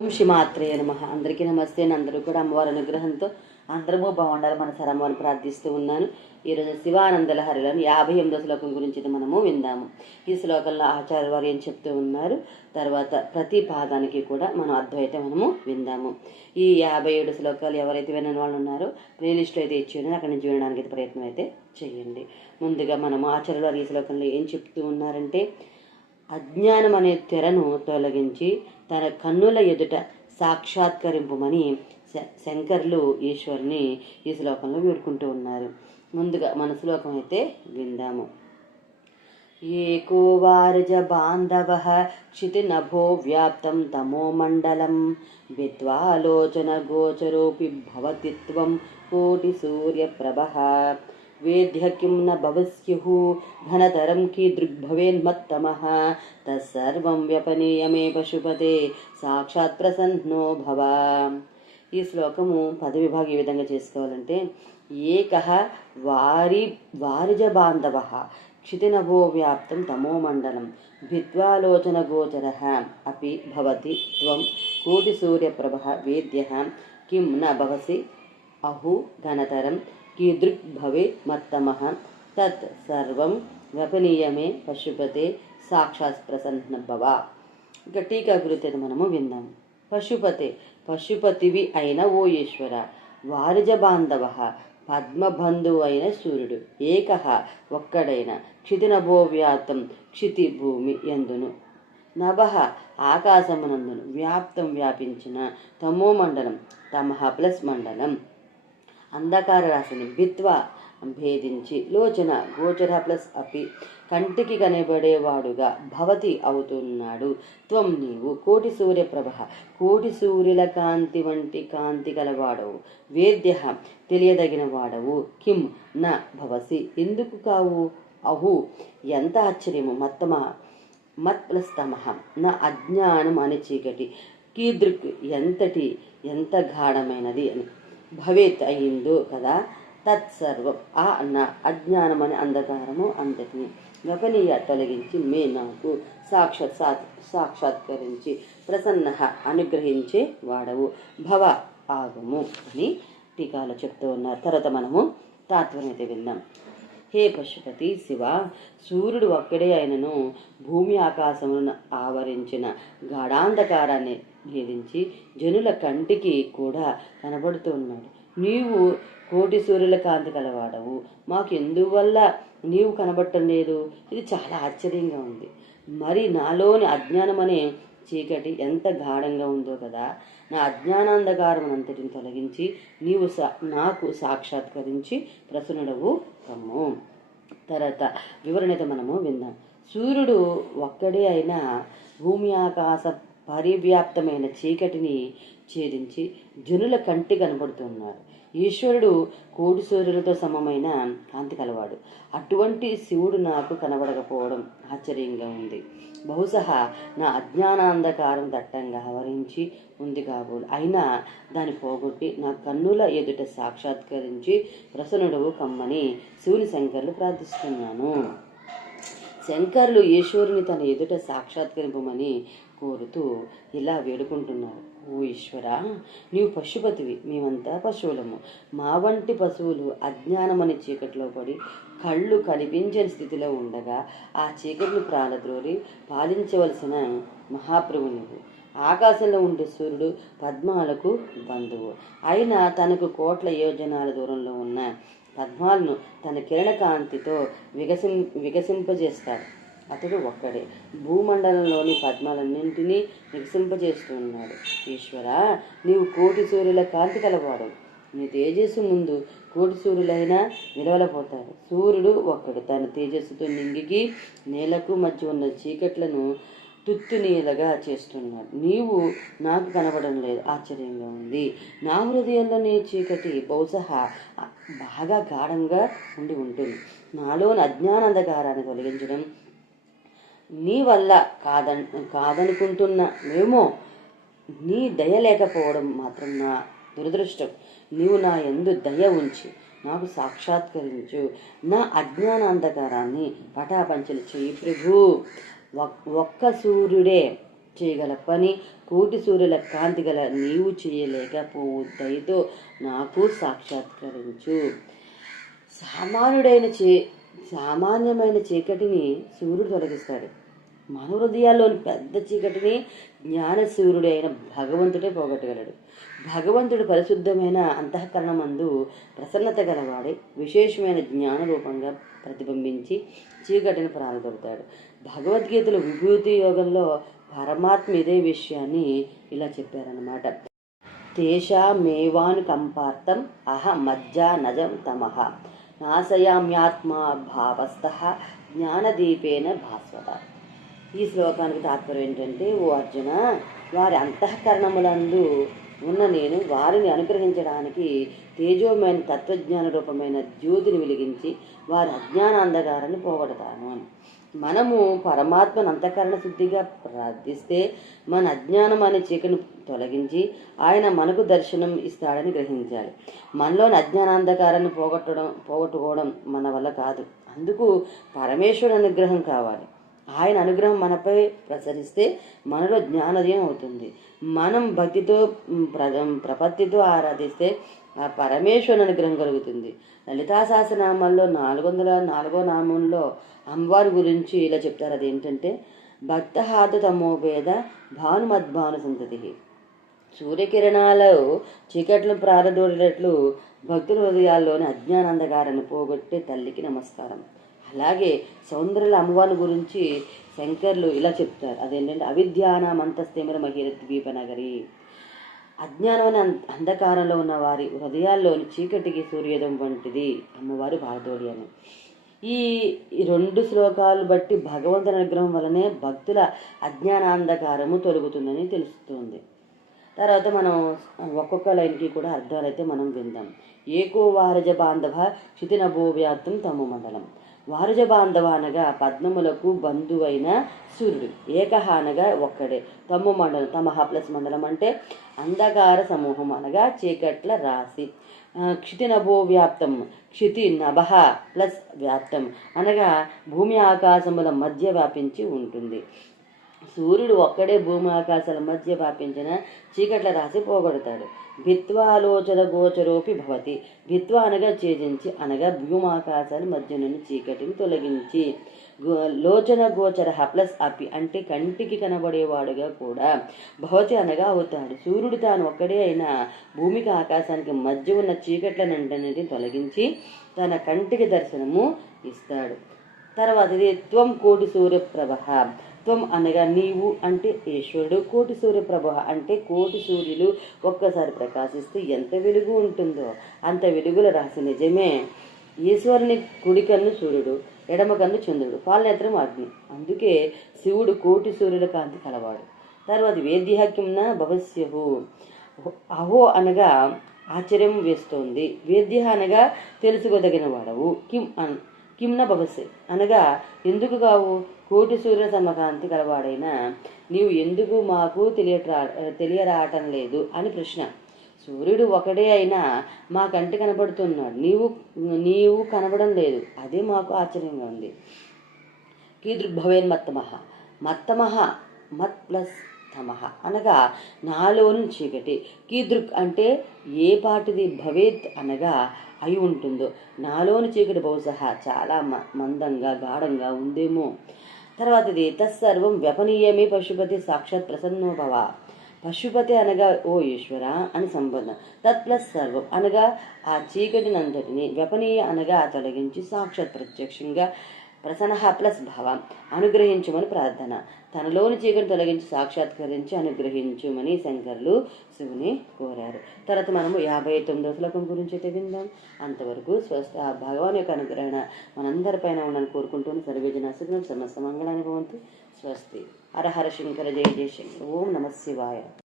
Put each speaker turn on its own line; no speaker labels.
ఓం శ్రీమాత్రే నమ. అందరికీ నమస్తే అందరూ కూడా అమ్మవారి అనుగ్రహంతో అందరము బాగుండాలి మన సరమ్మని ప్రార్థిస్తూ ఉన్నాను. ఈరోజు శివానంద లహరిలోని యాభై ఎనిమిదో శ్లోకం గురించి మనము విందాము. ఈ శ్లోకంలో ఆచార్య వారు ఏం చెప్తూ ఉన్నారు? తర్వాత ప్రతి పాదానికి కూడా మనం అద్వైతం మనము విందాము. ఈ యాభై ఏడు శ్లోకాలు ఎవరైతే వినని వాళ్ళు ఉన్నారో ప్లేలిస్ట్లో అయితే ఇచ్చి అక్కడి నుంచి వినడానికి ప్రయత్నం అయితే చేయండి. ముందుగా మనము ఆచార్య వారు ఈ శ్లోకంలో ఏం చెప్తూ ఉన్నారంటే అజ్ఞానం అనే తెరను తొలగించి తన కన్నుల ఎదుట సాక్షాత్కరింపుమని శ- శంకర్లు ఈశ్వరుని ఈ శ్లోకంలో వేడుకుంటూ ఉన్నారు. ముందుగా మన శ్లోకం అయితే విందాము. ఏకోవారజ బాంధవ క్షితినభో వ్యాప్తం తమో మండలం విద్వాలోచన గోచరోపి భవతి త్వం కోటి సూర్యప్రభ వేద్య కిం న భవస్యుః ఘనతరం కీదృగ్భవేన్మత్తమః తత్సర్వం వ్యపనీయమే పశుపతే సాక్షాత్ ప్రసన్నో భవ ఈ శ్లోకము పదవిభాగం ఈ విధంగా చేసుకోవాలంటే ఏకః వారి వారిజ బాంధవ క్షితినభో వ్యాప్తం తమోమండలం మండలం గోచర అపి భవతి త్వం కోటి సూర్యప్రభ వేద్య కిం న భవసి అహు ఘనతరం కీదృక్ భవే మత్తమః తత్ సర్వం గపనీయమే పశుపతే సాక్షాత్ ప్రసన్న భవ ఇక టీకా గురించి మనము విన్నాం పశుపతే పశుపతివి అయిన ఓ ఈశ్వర వారిజ బాంధవ పద్మబంధువు అయిన సూర్యుడు ఏక ఒక్కడైన క్షితినభో వ్యాప్తం క్షితి భూమి ఎందును నభ ఆకాశమునందును వ్యాప్తం వ్యాపించిన తమో మండలం తమహ ప్లస్ మండలం అంధకార రాశిని బిత్వ భేదించి లోచన గోచర ప్లస్ అపి కంటికి కనబడేవాడుగా భవతి అవుతున్నాడు. త్వం నీవు కోటి సూర్యప్రభ కోటి సూర్యుల కాంతి వంటి కాంతి గలవాడవు. వేద్య తెలియదగిన వాడవు కిం న భవసి ఎందుకు కావు? అహు ఎంత ఆశ్చర్యము. మత్తమ మత్ ప్లస్ తమహ నా అజ్ఞానం అనే చీకటి. కీదృక్ ఎంతటి ఎంత గాఢమైనది అని. భవేత్ అయిందో కదా? తత్సర్వం. ఆ అన్న అజ్ఞానం అనే అంధకారము అంతటిని గపనీయ తొలగించి మే నాకు సాక్షాత్ సాక్షాత్కరించి ప్రసన్న అనుగ్రహించే వాడవు. భవ ఆగము అని టీకాలో చెప్తూ ఉన్నారు. తర్వాత మనము తాత్వం అయితే విందాం. హే పశుపతి శివ సూర్యుడు ఒక్కడే అయినను భూమి ఆకాశములను ఆవరించిన గాఢాంధకారాన్ని భేదించి జనుల కంటికి కూడా కనబడుతూ ఉన్నాడు. నీవు కోటి సూర్యుల కాంతి కలవాడవు. మాకు ఎందువల్ల నీవు కనబడటం లేదు? ఇది చాలా ఆశ్చర్యంగా ఉంది. మరి నాలోని అజ్ఞానం అనే చీకటి ఎంత గాఢంగా ఉందో కదా. నా అజ్ఞానాంధకారం అంతటిని తొలగించి నీవు సా నాకు సాక్షాత్కరించి ప్రసన్నుడవు కమ్ము. తర్వాత వివరణ అయితే మనము విందాం. సూర్యుడు ఒక్కడే అయినా భూమి ఆకాశ పరివ్యాప్తమైన చీకటిని ఛేదించి జనుల కంటి కనబడుతున్నాడు. ఈశ్వరుడు కోటి సూర్యులతో సమమైన కాంతి కలవాడు. అటువంటి శివుడు నాకు కనబడకపోవడం ఆశ్చర్యంగా ఉంది. బహుశా నా అజ్ఞానాంధకారం దట్టంగా ఆవరించి ఉంది కాబోలు. అయినా దాన్ని పోగొట్టి నా కన్నుల ఎదుట సాక్షాత్కరించి ప్రసన్నుడవు కమ్మని శివుని శంకర్లు ప్రార్థిస్తున్నాను. శంకర్లు ఈశ్వరుని తన ఎదుట సాక్షాత్కరింపమని కోరుతూ ఇలా వేడుకుంటున్నారు. ఓ ఈశ్వర నీవు పశుపతివి మేమంతా పశువులము. మా వంటి పశువులు అజ్ఞానమని చీకటిలో పడి కళ్ళు కనిపించని స్థితిలో ఉండగా ఆ చీకటిని ప్రాణద్రోరి పాలించవలసిన మహాప్రభు నువ్వు ఆకాశంలో ఉండే సూర్యుడు పద్మాలకు బంధువు. అయినా తనకు కోట్ల యోజనాల దూరంలో ఉన్న పద్మాలను తన కిరణకాంతితో వికసిం వికసింపజేస్తాడు. అతడు ఒక్కడే. భూమండలంలోని పద్మాలన్నింటినీ వికసింపజేస్తున్నాడు. ఈశ్వర నీవు కోటి సూర్యుల కాంతి కలవాడు. నీ తేజస్సు ముందు కోటి సూర్యులైనా నిలవలపోతారు సూర్యుడు ఒక్కడు. తన తేజస్సుతో నింగికి నేలకు మధ్య ఉన్న చీకట్లను తుత్తునీయలుగా చేస్తున్నాడు నీవు నాకు కనబడడం లేదు. ఆశ్చర్యంగా ఉంది. నా హృదయంలో నీ చీకటి బహుశా బాగా గాఢంగా ఉండి ఉంటుంది. నాలోని అజ్ఞానంధకారాన్ని తొలగించడం నీ వల్ల కాదన్ కాదనుకుంటున్నామేమో నీ దయ లేకపోవడం మాత్రం నా దురదృష్టం. నీవు నా ఎందు దయ ఉంచి నాకు సాక్షాత్కరించు. నా అజ్ఞానాంధకారాన్ని పటాపంచలు చేయి ప్రభు. ఒక్క సూర్యుడే చేయగల పని కోటి సూర్యుల కాంతి గల నీవు చేయలేకపోవు దయతో నాకు సాక్షాత్కరించు. సామాన్యుడైన చే సామాన్యమైన చీకటిని సూర్యుడు తొలగిస్తాడు. మన హృదయాల్లోని పెద్ద చీకటిని జ్ఞానసూర్యుడైన భగవంతుడే పోగొట్టగలడు. భగవంతుడు పరిశుద్ధమైన అంతఃకరణమందు ప్రసన్నత గలవాడే విశేషమైన జ్ఞాన రూపంగా ప్రతిబింబించి చీకటిని ప్రారంభిస్తాడు భగవద్గీతలో విభూతి యోగంలో పరమాత్మ ఇదే విషయాన్ని ఇలా చెప్పారన్నమాట. తేషామేవాను కంపార్థం అహ మజ్జా నజం తమహ నాశయామ్యాత్మా భావస్థ జ్ఞానదీపేన భాస్వత. ఈ శ్లోకానికి తాత్పర్యం ఏంటంటే ఓ అర్జున వారి అంతఃకరణములందు ఉన్న నేను వారిని అనుగ్రహించడానికి తేజోమైన తత్వజ్ఞాన రూపమైన జ్యోతిని వెలిగించి వారి అజ్ఞాన అంధకారాన్ని పోగొడతాను అని. మనము పరమాత్మను అంతఃకరణ శుద్ధిగా ప్రార్థిస్తే మన అజ్ఞానం అనే చీకటిని తొలగించి ఆయన మనకు దర్శనం ఇస్తాడని గ్రహించాలి. మనలోని అజ్ఞానాంధకారాన్ని పోగొట్టడం పోగొట్టుకోవడం మన వల్ల కాదు. అందుకు పరమేశ్వరుడు అనుగ్రహం కావాలి. ఆయన అనుగ్రహం మనపై ప్రసరిస్తే మనలో జ్ఞానోదయం అవుతుంది. మనం భక్తితో ప్ర ప్రపత్తితో ఆరాధిస్తే ఆ పరమేశ్వరుని అనుగ్రహం కలుగుతుంది. లలితా సహస్రనామాల్లో నాలుగు వందల నాలుగో నామంలో అమ్మవారి గురించి ఇలా చెప్తారు. అదేంటంటే భక్తహాత తమోభేద భానుమద్భాను సంతతి. సూర్యకిరణాలు చీకట్లు ప్రారదూడేటట్లు భక్తుల హృదయాల్లోని అజ్ఞానందగారాన్ని పోగొట్టే తల్లికి నమస్కారం. అలాగే సౌందర్యుల అమ్మవారి గురించి శంకర్లు ఇలా చెప్తారు. అదేంటంటే అవిద్యానామంతస్థిమిర మహిర ద్వీపనగరి అజ్ఞానం అంధకారంలో ఉన్న వారి హృదయాల్లోని చీకటికి సూర్యోదయం వంటిది అమ్మవారి భారతోడి అని. ఈ ఈ రెండు శ్లోకాలు బట్టి భగవంతుని అనుగ్రహం వలనే భక్తుల అజ్ఞానాంధకారము తొలగుతుందని తెలుస్తుంది. తర్వాత మనం ఒక్కొక్క లైన్కి కూడా అర్థాలైతే మనం విందాం. ఏకో వారజ బాంధవ క్షితినభో వ్యాప్తం తమ మండలం. వారజ బాంధవ అనగా పద్మములకు బంధువైన సూర్యుడు ఏకహ అనగా ఒక్కడే. తమ్ము మండలం తమహ ప్లస్ మండలం అంటే అంధకార సమూహం అనగా చీకట్ల రాశి. క్షితి నభో వ్యాప్తం క్షితి నభ ప్లస్ వ్యాప్తం అనగా భూమి ఆకాశముల మధ్య వ్యాపించి ఉంటుంది. సూర్యుడు ఒక్కడే భూమి ఆకాశాల మధ్య వ్యాపించిన చీకట్ల రాసి పోగొడతాడు. భిత్వాలోచన గోచరోపి భవతి. భిత్వ అనగా ఛేదించి అనగా భూమాకాశాల మధ్య నుండి చీకటిని తొలగించి. లోచన గోచర ప్లస్ అపి అంటే కంటికి కనబడేవాడుగా కూడా. భవతి అనగా అవుతాడు. సూర్యుడు తాను ఒక్కడే అయినా భూమికి ఆకాశానికి మధ్య ఉన్న చీకట్లనంటన్నిటిని తొలగించి తన కంటికి దర్శనము ఇస్తాడు. తర్వాత ఇది త్వం కోటి సూర్యప్రభ. త్వం అనగా నీవు అంటే ఈశ్వరుడు కోటి సూర్యప్రభ అంటే కోటి సూర్యులు ఒక్కసారి ప్రకాశిస్తే ఎంత వెలుగు ఉంటుందో అంత వెలుగుల రాసి నిజమే. ఈశ్వరుని కుడి కన్ను సూర్యుడు ఎడమ కన్ను చంద్రుడు పాలనేత్రం అగ్ని. అందుకే శివుడు కోటి సూర్యుల కాంతి కలవాడు. తర్వాత వేద్యహక్యంన భవస్యహు. అహో అనగా ఆశ్చర్యం వేస్తోంది. వేద్య అనగా తెలుసుకోదగిన వాడవు. కిం అన్ కిమ్న భవస్సే. అనగా ఎందుకు కావు? కోటి సూర్య సమకాంతి గలవాడైన నీవు ఎందుకు మాకు తెలియట్రా తెలియరావటం లేదు? అని ప్రశ్న. సూర్యుడు ఒకడే అయినా మా కంటి కనబడుతున్నాడు నీవు నీవు కనబడం లేదు. అదే మాకు ఆశ్చర్యంగా ఉంది. కీదృగ్భవేన్ మత్తమహ. మత్తమహ మత్ ప్లస్ తమహ. అనగా నాలోని చీకటి. కీదృక్ అంటే ఏ పాటిది భవేత్ అనగా అయి ఉంటుందో. నాలోని చీకటి బహుశా చాలా మ- మందంగా గాఢంగా ఉందేమో. తర్వాతది తత్సర్వం వ్యపనీయమే పశుపతి సాక్షాత్ ప్రసన్నోభవ పశుపతి అనగా ఓ ఈశ్వర అని సంబంధం. తత్ ప్లస్ సర్వం అనగా ఆ చీకటినంతటిని వ్యపనీయ అనగా తొలగించి సాక్షాత్ ప్రత్యక్షంగా ప్రసన్న ప్లస్ భావ. అనుగ్రహించమని ప్రార్థన. తనలోని చీకటి తొలగించి సాక్షాత్కరించి అనుగ్రహించుమని శంకర్లు శివుని కోరారు. తర్వాత మనము యాభై తొమ్మిదవ శ్లోకం గురించి అయితే విందాం. అంతవరకు స్వస్థ భగవాన్ యొక్క అనుగ్రహణ మనందరిపైన ఉండాలని కోరుకుంటూ సర్వేజన సిద్ధం సమస్త మంగళాన్ని భవంతు స్వస్తి. హర హర శంకర జయ జయ శంకర. ఓం నమ శివాయ.